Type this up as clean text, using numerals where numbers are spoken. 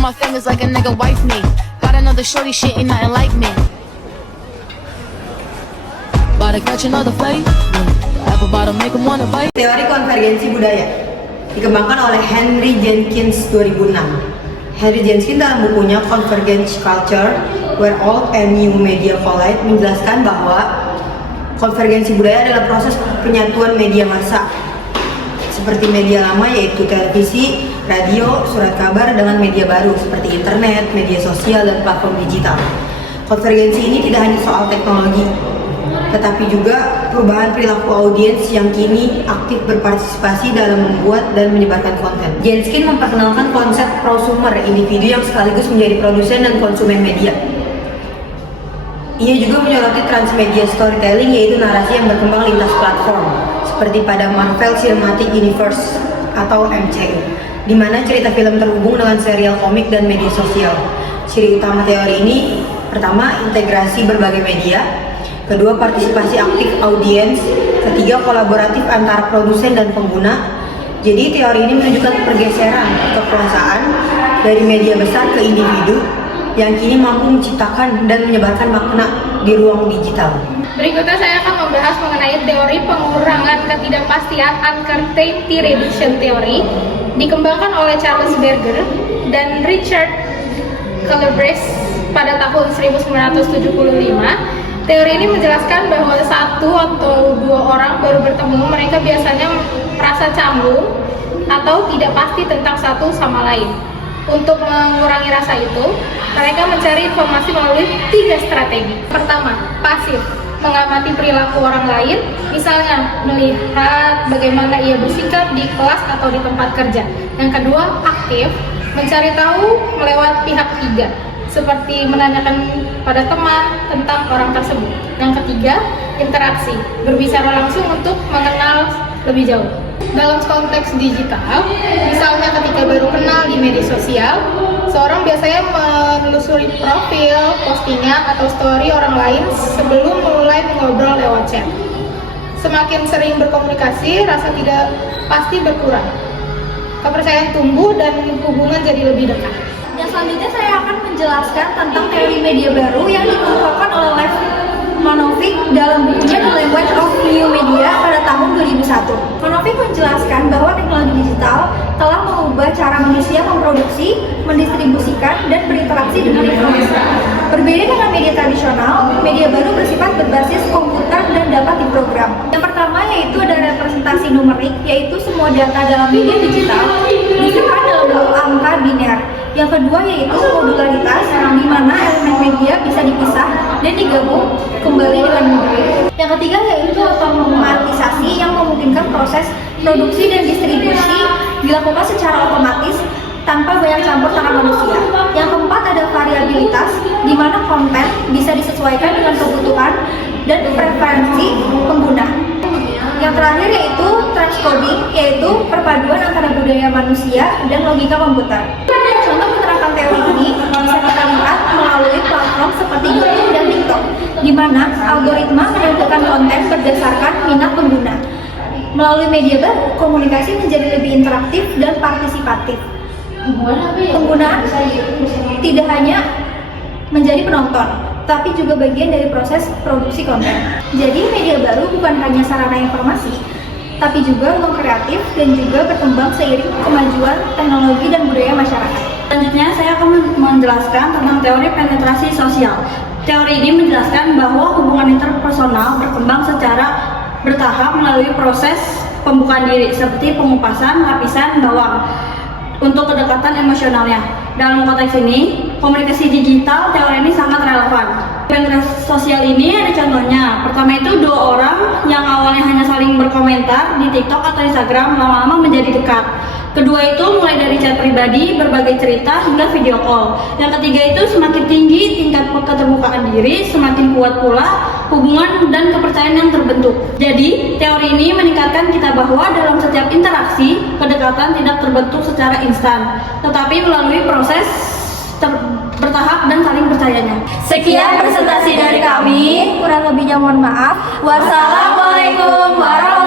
on my fingers like a nigga wife me. Got another shorty, shit ain't nothing like me. About to catch another fight. Apple bottom make 'em wanna bite. Teori konvergensi budaya dikembangkan oleh Henry Jenkins 2006. Henry Jenkins dalam bukunya Convergence Culture, Where Old and New Media Collide menjelaskan bahwa konvergensi budaya adalah proses penyatuan media massa seperti media lama yaitu televisi, radio, surat kabar dengan media baru seperti internet, media sosial, dan platform digital. Konvergensi ini tidak hanya soal teknologi, tetapi juga perubahan perilaku audiens yang kini aktif berpartisipasi dalam membuat dan menyebarkan konten. Jenkins memperkenalkan konsep prosumer, individu yang sekaligus menjadi produsen dan konsumen media. Ia juga menyoroti transmedia storytelling, yaitu narasi yang berkembang lintas platform, seperti pada Marvel Cinematic Universe atau MCU, di mana cerita film terhubung dengan serial komik dan media sosial. Ciri utama teori ini, pertama, integrasi berbagai media, kedua, partisipasi aktif audiens, ketiga, kolaboratif antara produsen dan pengguna. Jadi teori ini menunjukkan pergeseran kekuasaan dari media besar ke individu yang kini mampu menciptakan dan menyebarkan makna di ruang digital. Berikutnya saya akan membahas mengenai teori pengurangan ketidakpastian uncertainty reduction theory dikembangkan oleh Charles Berger dan Richard Calabrese pada tahun 1975. Teori ini menjelaskan bahwa satu atau dua orang baru bertemu, mereka biasanya merasa canggung atau tidak pasti tentang satu sama lain. Untuk mengurangi rasa itu, mereka mencari informasi melalui 3 strategi. Pertama, pasif, mengamati perilaku orang lain, misalnya melihat bagaimana ia bersikap di kelas atau di tempat kerja. Yang kedua, aktif, mencari tahu melewat pihak ketiga, seperti menanyakan pada teman tentang orang tersebut. Yang ketiga, interaksi, berbicara langsung untuk mengenal lebih jauh. Dalam konteks digital, misalnya ketika baru kenal di media sosial, seorang biasanya menelusuri profil, postingan, atau story orang lain sebelum mulai mengobrol lewat chat. Semakin sering berkomunikasi, rasa tidak pasti berkurang. Kepercayaan tumbuh dan hubungan jadi lebih dekat. Dan selanjutnya saya akan menjelaskan tentang teori media baru yang dikemukakan oleh Lev Manovic dalam bukunya The Language of New Media pada tahun 2001. Manovic menjelaskan bahwa teknologi digital telah mengubah cara manusia memproduksi, mendistribusikan, dan berinteraksi dengan informasi. Berbeda dengan media tradisional, media baru bersifat berbasis komputer dan dapat diprogram. Yang pertama yaitu ada representasi numerik, yaitu semua data dalam media digital disimpan dalam bentuk angka biner. Yang kedua yaitu modularitas, di mana elemen media bisa dipisah dan digabung kembali dengan mudah. Yang ketiga yaitu otomatisasi yang memungkinkan proses produksi dan distribusi dilakukan secara otomatis tanpa banyak campur tangan manusia. Yang keempat ada variabilitas, di mana konten bisa disesuaikan dengan kebutuhan dan preferensi pengguna. Yang terakhir yaitu transcoding, yaitu perpaduan antara budaya manusia dan logika komputer. Contoh menerapkan teori ini bisa kita lihat melalui platform seperti YouTube dan TikTok, di mana algoritma menentukan konten berdasarkan minat pengguna. Melalui media baru, komunikasi menjadi lebih interaktif dan partisipatif. Pengguna tidak hanya menjadi penonton, tapi juga bagian dari proses produksi konten. Jadi media baru bukan hanya sarana informasi, tapi juga ruang kreatif dan juga berkembang seiring kemajuan teknologi dan budaya masyarakat. Selanjutnya saya akan menjelaskan tentang teori penetrasi sosial. Teori ini menjelaskan bahwa hubungan interpersonal berkembang secara bertahap melalui proses pembukaan diri, seperti pengupasan lapisan bawang untuk kedekatan emosionalnya. Dalam konteks ini, komunikasi digital teori ini sangat relevan. Penetrasi sosial ini ada contohnya. Pertama itu 2 orang yang awalnya hanya saling berkomentar di TikTok atau Instagram lama-lama menjadi dekat. Kedua itu mulai dari chat pribadi, berbagai cerita, hingga video call. Yang ketiga itu semakin tinggi tingkat keterbukaan diri, semakin kuat pula hubungan dan kepercayaan yang terbentuk. Jadi, teori ini meningkatkan kita bahwa dalam setiap interaksi, kedekatan tidak terbentuk secara instan, tetapi melalui proses bertahap dan saling percayanya. Sekian presentasi dari kami, kurang lebihnya mohon maaf. Wassalamualaikum warahmatullahi wabarakatuh.